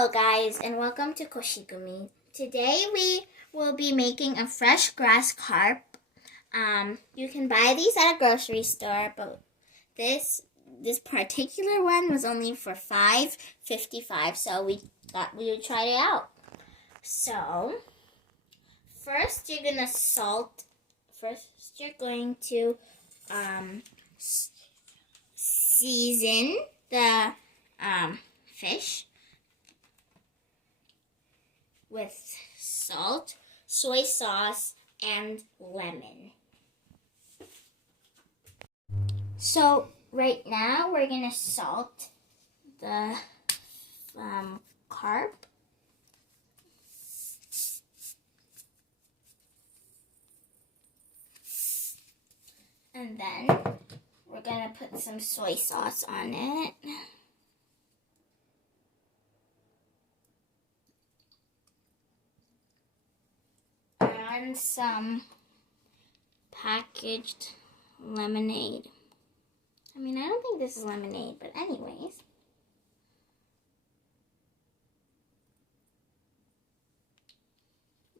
Hello guys and welcome to Koshigumi. Today we will be making a fresh grass carp. You can buy these at a grocery store, but this particular one was only for $5.55, so we thought we would try it out. So first you're going to season the fish with salt, soy sauce, and lemon. So right now we're gonna salt the carp. And then we're gonna put some soy sauce on it. And some packaged lemonade. I mean, I don't think this is lemonade, but anyways.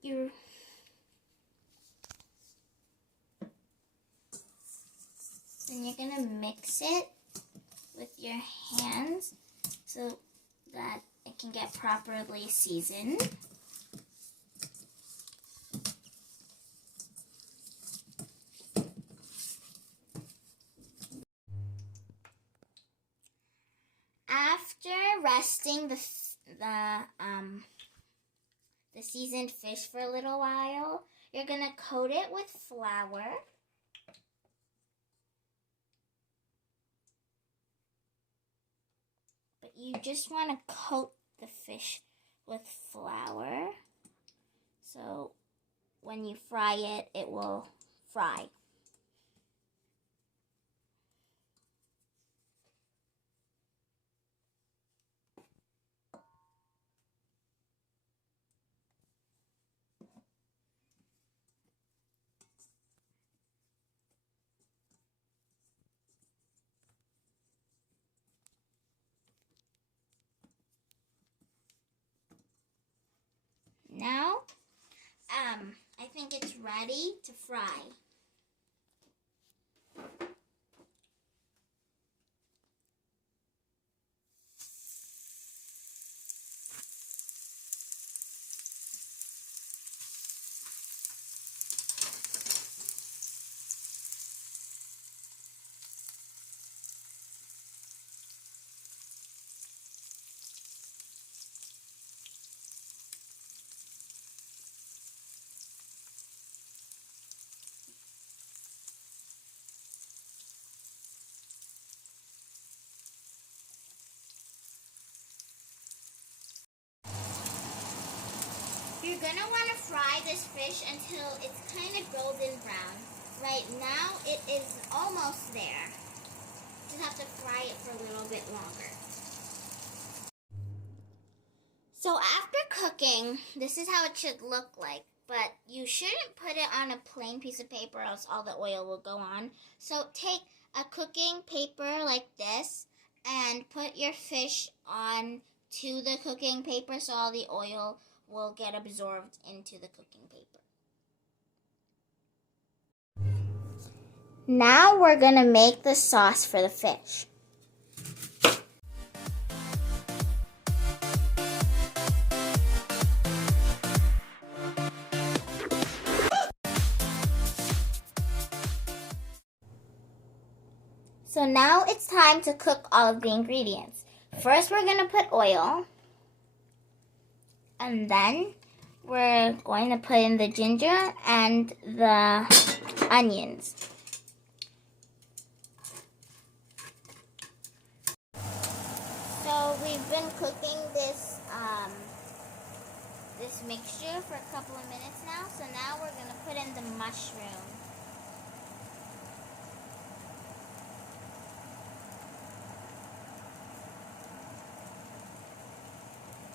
Then you're gonna mix it with your hands so that it can get properly seasoned. After resting the seasoned fish for a little while, you're gonna coat it with flour. But you just want to coat the fish with flour, so when you fry it, it will fry. Now, I think it's ready to fry. You're gonna want to fry this fish until it's kind of golden brown. Right now, it is almost there. You have to fry it for a little bit longer. So after cooking, this is how it should look like. But you shouldn't put it on a plain piece of paper, or else all the oil will go on. So take a cooking paper like this and put your fish on to the cooking paper so all the oil will get absorbed into the cooking paper. Now we're gonna make the sauce for the fish. So now it's time to cook all of the ingredients. First we're gonna put oil. And then we're going to put in the ginger and the onions. So we've been cooking this this mixture for a couple of minutes now. So now we're going to put in the mushroom.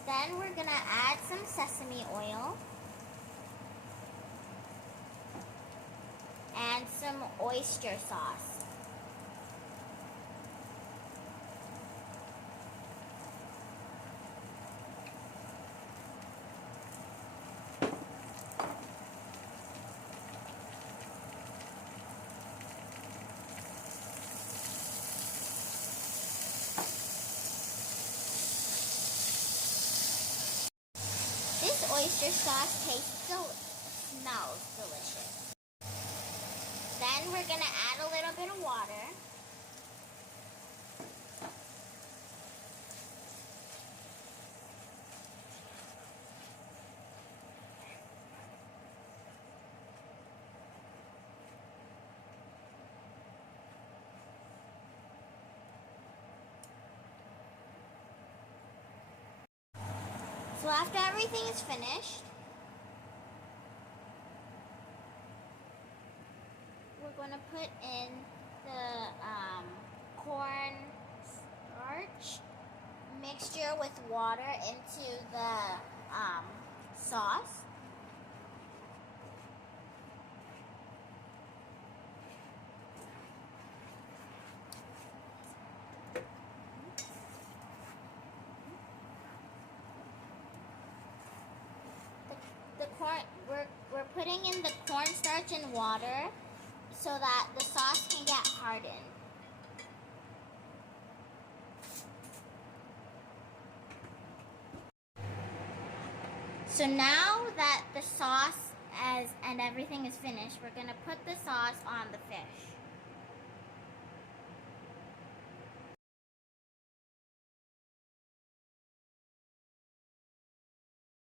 Then we're going to add some sesame oil and some oyster sauce. oyster sauce smells delicious. Then we're gonna add a little bit of water. So after everything is finished, we're going to put in the corn starch mixture with water into the sauce. The corn, we're putting in the cornstarch and water so that the sauce can get hardened. So now that the sauce and everything is finished, we're gonna put the sauce on the fish.